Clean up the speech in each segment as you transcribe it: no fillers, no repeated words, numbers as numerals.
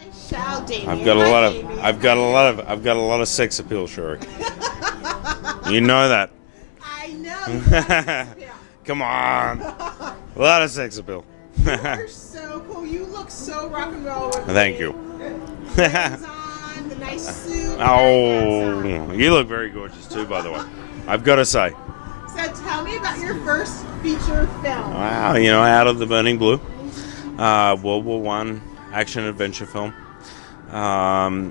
I shall, Damien. I've got a lot of sex appeal, Sherry. You know that. I know. Come on. A lot of sex appeal. You are so cool. You look so rock and roll with Thank you. rings on, the nice suit. Oh, you look very gorgeous too, by the way. I've got to say. So tell me about your first feature film. Wow, Out of the Burning Blue, World War One action adventure film,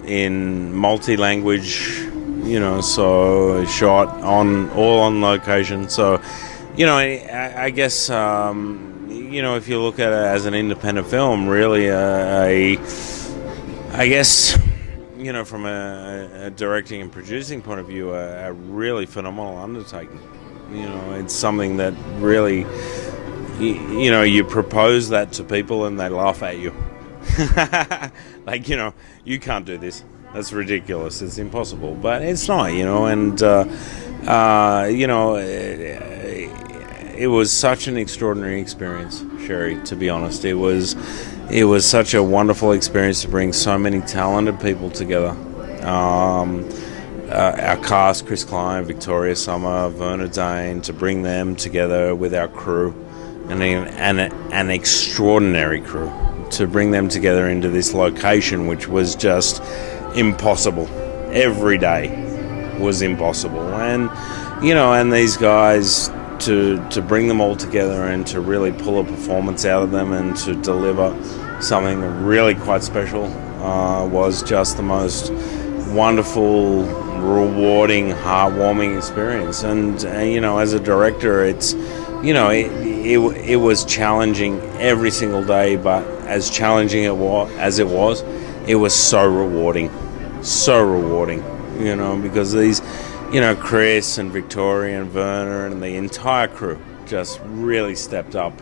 in multi-language, so shot all on location. So, I guess, if you look at it as an independent film, really, I guess, from a directing and producing point of view, a really phenomenal undertaking. It's something that really, you propose that to people and they laugh at you. Like, you can't do this. That's ridiculous. It's impossible. But it's not, and, it was such an extraordinary experience, Sherry, to be honest. It was such a wonderful experience to bring so many talented people together. Our cast, Chris Klein, Victoria, Summer, Werner Daehn, to bring them together with our crew, and an extraordinary crew, to bring them together into this location, which was just impossible. Every day was impossible. And, and these guys, to bring them all together and to really pull a performance out of them and to deliver something really quite special was just the most wonderful, rewarding, heartwarming experience. And as a director, it's it was challenging every single day, but as challenging as it was so rewarding, because these, Chris and Victoria and Werner and the entire crew just really stepped up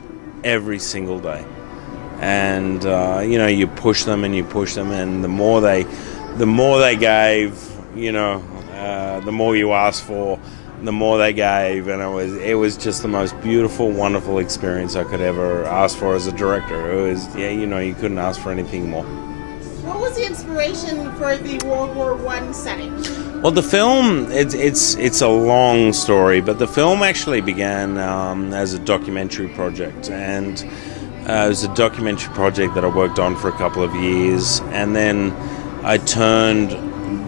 every single day. And you push them, and the more they gave, the more you asked for, the more they gave, and it was just the most beautiful, wonderful experience I could ever ask for as a director. It was, you couldn't ask for anything more. What was the inspiration for the World War I setting? Well, the film, it's a long story, but the film actually began as a documentary project, and it was a documentary project that I worked on for a couple of years, and then I turned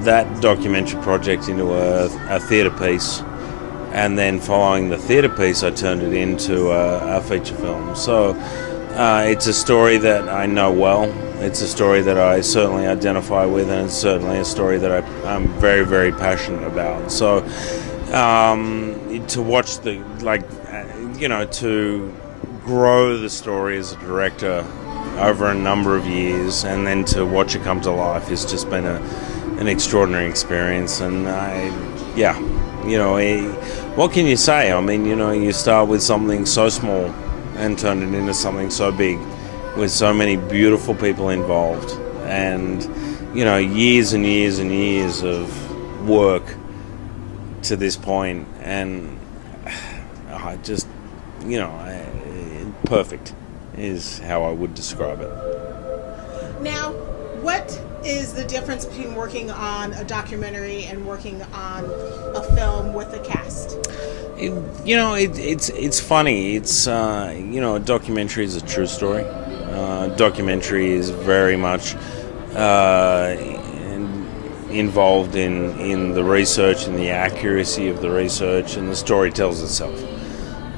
that documentary project into a theatre piece, and then following the theatre piece, I turned it into a feature film. So it's a story that I know well. It's a story that I certainly identify with, and it's certainly a story that I'm very, very passionate about. So to watch to grow the story as a director over a number of years, and then to watch it come to life has just been an extraordinary experience. And what can you say? I mean, you start with something so small and turn it into something so big, with so many beautiful people involved, and years and years and years of work to this point, and I just perfect is how I would describe it. Now, what is the difference between working on a documentary and working on a film with a cast? It's funny. It's a documentary is a true story. Documentary is very much involved in the research and the accuracy of the research, and the story tells itself.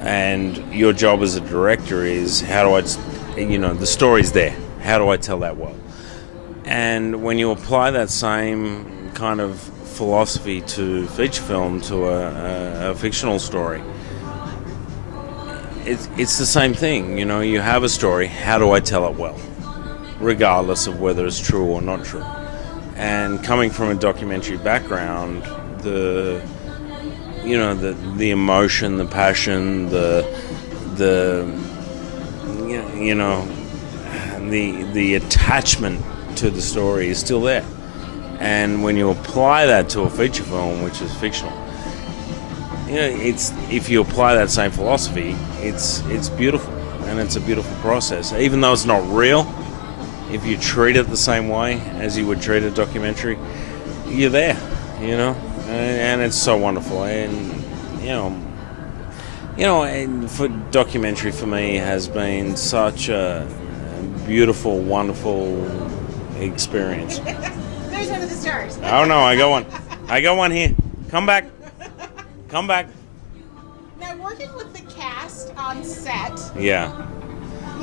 And your job as a director is, how do I, the story's there. How do I tell that well? And when you apply that same kind of philosophy to feature film, to a fictional story, it's the same thing. You have a story. How do I tell it well, regardless of whether it's true or not true? And coming from a documentary background, the emotion, the passion, the attachment to the story is still there. And when you apply that to a feature film, which is fictional, if you apply that same philosophy, it's beautiful, and it's a beautiful process. Even though it's not real, if you treat it the same way as you would treat a documentary, you're there, you know, and it's so wonderful. And and for documentary for me has been such a beautiful, wonderful experience. There's one of the stars. Oh no, I got one here. Come back. Now, working with the cast on set, Yeah.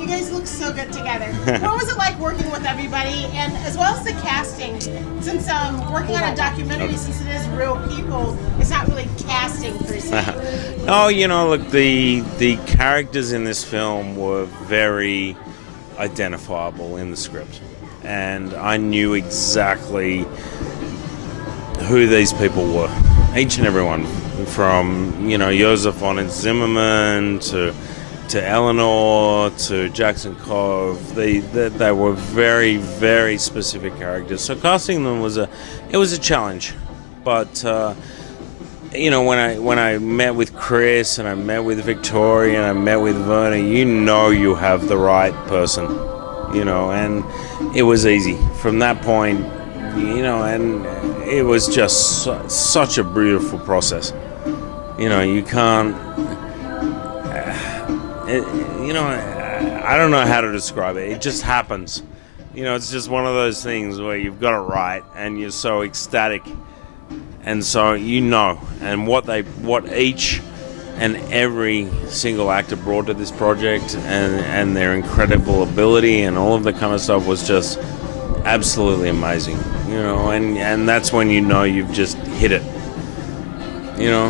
you guys look so good together. What was it like working with everybody, and as well as the casting? Since working on a documentary, since it is real people, it's not really casting per se. Oh, look, the characters in this film were very identifiable in the script, and I knew exactly who these people were, each and every one, from Joseph von Zimmerman to Eleanor to Jackson Cove. They were very, very specific characters. So casting them was a challenge, but when I met with Chris and I met with Victoria and I met with Werner, you have the right person, and it was easy from that point, and it was just such a beautiful process. You can't. I don't know how to describe it. It just happens. It's just one of those things where you've got it right and you're so ecstatic. And so and what each and every single actor brought to this project and their incredible ability and all of the kind of stuff was just absolutely amazing. And that's when you've just hit it.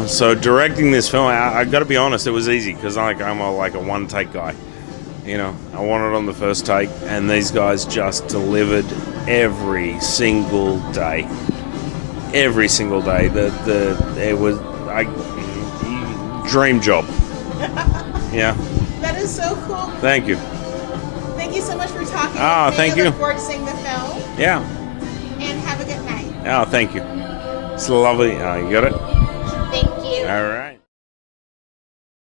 So directing this film, I got to be honest, it was easy because I'm a one-take guy. I wanted it on the first take, and these guys just delivered every single day. Every single day. It was dream job. Yeah. That is so cool. Thank you. Thank you so much for talking. Thank you. Look forward to seeing the film. Yeah. And have a good night. Thank you. It's lovely. You got it? Thank you. All right.